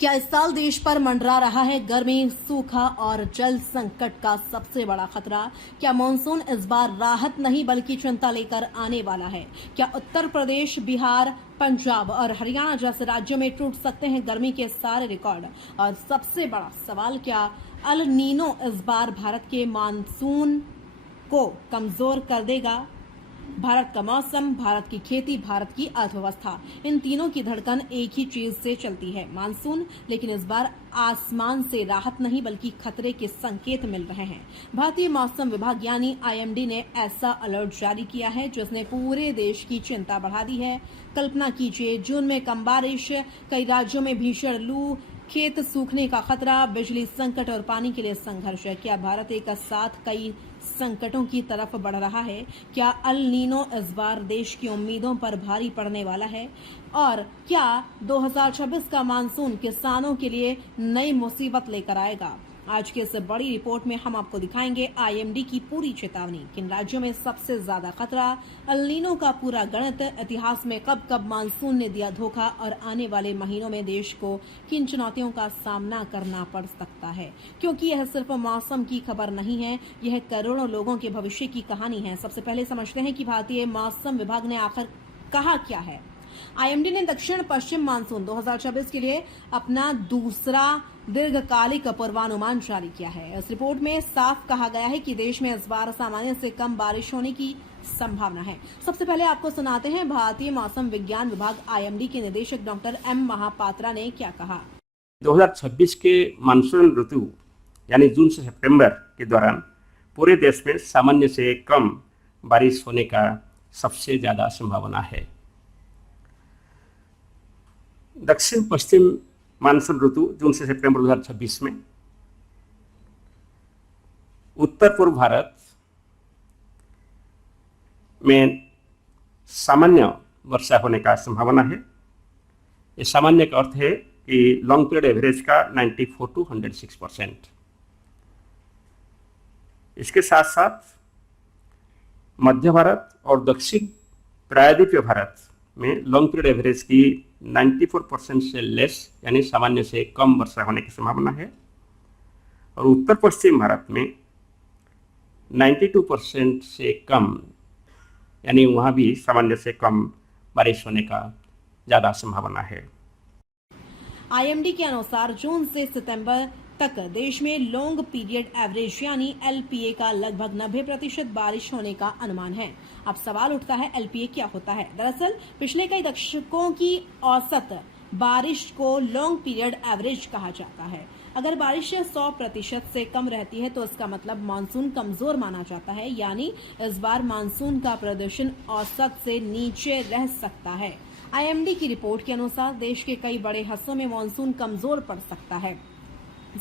क्या इस साल देश पर मंडरा रहा है गर्मी, सूखा और जल संकट का सबसे बड़ा खतरा? क्या मानसून इस बार राहत नहीं बल्कि चिंता लेकर आने वाला है? क्या उत्तर प्रदेश, बिहार, पंजाब और हरियाणा जैसे राज्यों में टूट सकते हैं गर्मी के सारे रिकॉर्ड? और सबसे बड़ा सवाल, क्या अल नीनो इस बार भारत के मानसून को कमजोर कर देगा? भारत का मौसम, भारत की खेती, भारत की अर्थव्यवस्था, इन तीनों की धड़कन एक ही चीज से चलती है, मानसून। लेकिन इस बार आसमान से राहत नहीं बल्कि खतरे के संकेत मिल रहे हैं। भारतीय मौसम विभाग यानी आईएमडी ने ऐसा अलर्ट जारी किया है जिसने पूरे देश की चिंता बढ़ा दी है। कल्पना कीजिए, जून में कम बारिश, कई राज्यों में भीषण लू, खेत सूखने का खतरा, बिजली संकट और पानी के लिए संघर्ष। क्या भारत एक साथ कई संकटों की तरफ बढ़ रहा है? क्या अल नीनो इस बार देश की उम्मीदों पर भारी पड़ने वाला है? और क्या 2026 का मानसून किसानों के लिए नई मुसीबत लेकर आएगा? आज की इस बड़ी रिपोर्ट में हम आपको दिखाएंगे आईएमडी की पूरी चेतावनी, किन राज्यों में सबसे ज्यादा खतरा, अल नीनो का पूरा गणित, इतिहास में कब कब मानसून ने दिया धोखा और आने वाले महीनों में देश को किन चुनौतियों का सामना करना पड़ सकता है। क्योंकि यह सिर्फ मौसम की खबर नहीं है, यह करोड़ों लोगों के भविष्य की कहानी है। सबसे पहले समझते हैं कि भारतीय मौसम विभाग ने आखिर कहा क्या है। आईएमडी ने दक्षिण पश्चिम मानसून 2026 के लिए अपना दूसरा दीर्घकालिक पूर्वानुमान जारी किया है। इस रिपोर्ट में साफ कहा गया है कि देश में इस बार सामान्य से कम बारिश होने की संभावना है। सबसे पहले आपको सुनाते हैं भारतीय मौसम विज्ञान विभाग आईएमडी के निदेशक डॉक्टर एम महापात्रा ने क्या कहा। 2026 के मानसून ऋतु यानी जून से सितंबर के दौरान पूरे देश में सामान्य से कम बारिश होने का सबसे ज्यादा संभावना है। दक्षिण पश्चिम मानसून ऋतु जून से सितंबर 2026 में उत्तर पूर्व भारत में सामान्य वर्षा होने का संभावना है। ये सामान्य का अर्थ है कि लॉन्ग पीरियड एवरेज का 94 to 106%। इसके साथ साथ मध्य भारत और दक्षिण प्रायद्वीपीय भारत में लॉन्ग पीरियड एवरेज की 94% से लेस यानी सामान्य से कम वर्षा होने की संभावना है। और उत्तर पश्चिम भारत में 92% से कम यानी वहाँ भी सामान्य से कम बारिश होने का ज़्यादा संभावना है। आईएमडी के अनुसार जून से सितंबर तक देश में लॉन्ग पीरियड एवरेज यानी एलपीए का लगभग 90% बारिश होने का अनुमान है। अब सवाल उठता है, एलपीए क्या होता है? दरअसल पिछले कई दशकों की औसत बारिश को लॉन्ग पीरियड एवरेज कहा जाता है। अगर बारिश 100% से कम रहती है तो इसका मतलब मानसून कमजोर माना जाता है, यानी इस बार मानसून का प्रदर्शन औसत से नीचे रह सकता है। आईएमडी की रिपोर्ट के अनुसार देश के कई बड़े हिस्सों में मानसून कमजोर पड़ सकता है।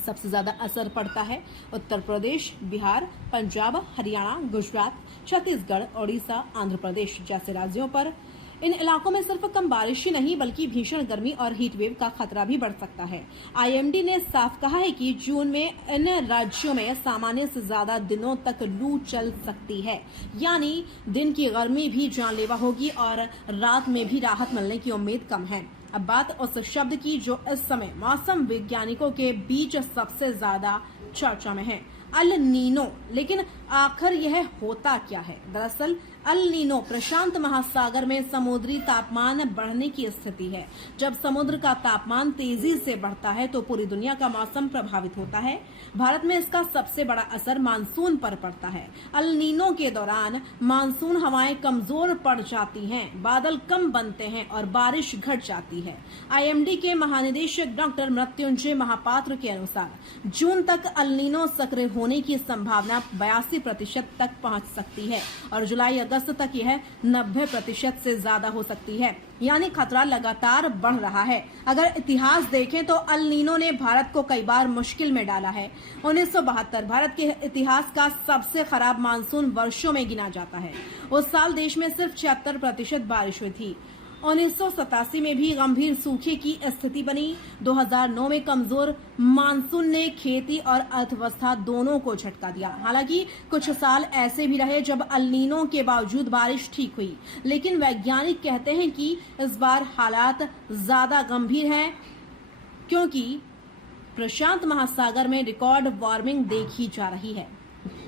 सबसे ज्यादा असर पड़ता है उत्तर प्रदेश, बिहार, पंजाब, हरियाणा, गुजरात, छत्तीसगढ़, ओडिशा, आंध्र प्रदेश जैसे राज्यों पर। इन इलाकों में सिर्फ कम बारिश ही नहीं बल्कि भीषण गर्मी और हीट वेव का खतरा भी बढ़ सकता है। आईएमडी ने साफ कहा है कि जून में इन राज्यों में सामान्य से ज्यादा दिनों तक लू चल सकती है, यानी दिन की गर्मी भी जानलेवा होगी और रात में भी राहत मिलने की उम्मीद कम है। अब बात उस शब्द की जो इस समय मौसम वैज्ञानिकों के बीच सबसे ज्यादा चर्चा में है, अल नीनो। लेकिन आखिर यह होता क्या है? दरअसल अल नीनो प्रशांत महासागर में समुद्री तापमान बढ़ने की स्थिति है। जब समुद्र का तापमान तेजी से बढ़ता है तो पूरी दुनिया का मौसम प्रभावित होता है। भारत में इसका सबसे बड़ा असर मानसून पर पड़ता है। अल नीनो के दौरान मानसून हवाएं कमजोर पड़ जाती हैं, बादल कम बनते हैं और बारिश घट जाती है। आईएमडी के महानिदेशक डॉक्टर मृत्युंजय महापात्र के अनुसार जून तक अल नीनो सक्रिय होने की संभावना 82% तक पहुंच सकती है और जुलाई अगस्त तक यह 90% से ज्यादा हो सकती है, यानी खतरा लगातार बढ़ रहा है। अगर इतिहास देखें तो अल नीनो ने भारत को कई बार मुश्किल में डाला है। 1972 भारत के इतिहास का सबसे खराब मानसून वर्षों में गिना जाता है। उस साल देश में सिर्फ 76% बारिश हुई थी। 1987 में भी गंभीर सूखे की स्थिति बनी। 2009 में कमजोर मानसून ने खेती और अर्थव्यवस्था दोनों को झटका दिया। हालांकि कुछ साल ऐसे भी रहे जब अल नीनो के बावजूद बारिश ठीक हुई, लेकिन वैज्ञानिक कहते हैं कि इस बार हालात ज्यादा गंभीर हैं क्योंकि प्रशांत महासागर में रिकॉर्ड वार्मिंग देखी जा रही है।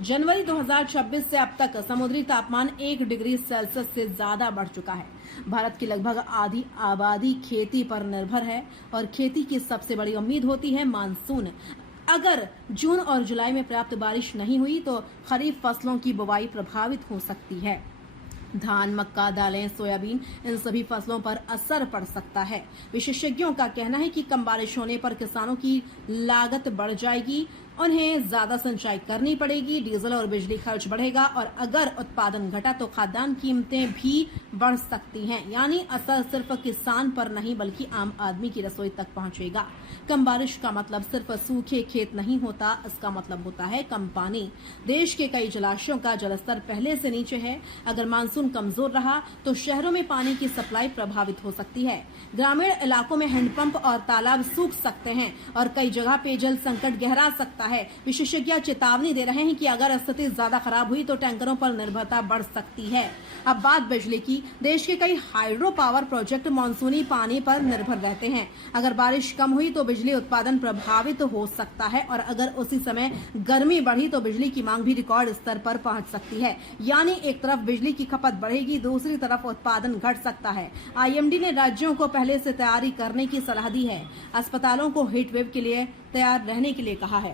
जनवरी 2026 से अब तक समुद्री तापमान 1 डिग्री सेल्सियस से ज्यादा बढ़ चुका है। भारत की लगभग आधी आबादी खेती पर निर्भर है और खेती की सबसे बड़ी उम्मीद होती है मानसून। अगर जून और जुलाई में पर्याप्त बारिश नहीं हुई तो खरीफ फसलों की बुवाई प्रभावित हो सकती है। धान, मक्का, दालें, सोयाबीन, इन सभी फसलों पर असर पड़ सकता है। विशेषज्ञों का कहना है कि कम बारिश होने पर किसानों की लागत बढ़ जाएगी, उन्हें ज्यादा सिंचाई करनी पड़ेगी, डीजल और बिजली खर्च बढ़ेगा और अगर उत्पादन घटा तो खाद्यान्न कीमतें भी बढ़ सकती हैं। यानी असर सिर्फ किसान पर नहीं बल्कि आम आदमी की रसोई तक पहुंचेगा। कम बारिश का मतलब सिर्फ सूखे खेत नहीं होता, इसका मतलब होता है कम पानी। देश के कई जलाशयों का जलस्तर पहले से नीचे है। अगर मानसून कमजोर रहा तो शहरों में पानी की सप्लाई प्रभावित हो सकती है। ग्रामीण इलाकों में हैंडपंप और तालाब सूख सकते हैं और कई जगह पेयजल संकट गहरा सकता है। विशेषज्ञ चेतावनी दे रहे हैं कि अगर स्थिति ज्यादा खराब हुई तो टैंकरों पर निर्भरता बढ़ सकती है। अब बात बिजली की। देश के कई हाइड्रो पावर प्रोजेक्ट मानसूनी पानी पर निर्भर रहते हैं। अगर बारिश कम हुई तो बिजली उत्पादन प्रभावित हो सकता है और अगर उसी समय गर्मी बढ़ी तो बिजली की मांग भी रिकॉर्ड स्तर पर पहुंच सकती है। यानी एक तरफ बिजली की खपत बढ़ेगी, दूसरी तरफ उत्पादन घट सकता है। आईएमडी ने राज्यों को पहले से तैयारी करने की सलाह दी है। अस्पतालों को हीट वेव के लिए तैयार रहने के लिए कहा है।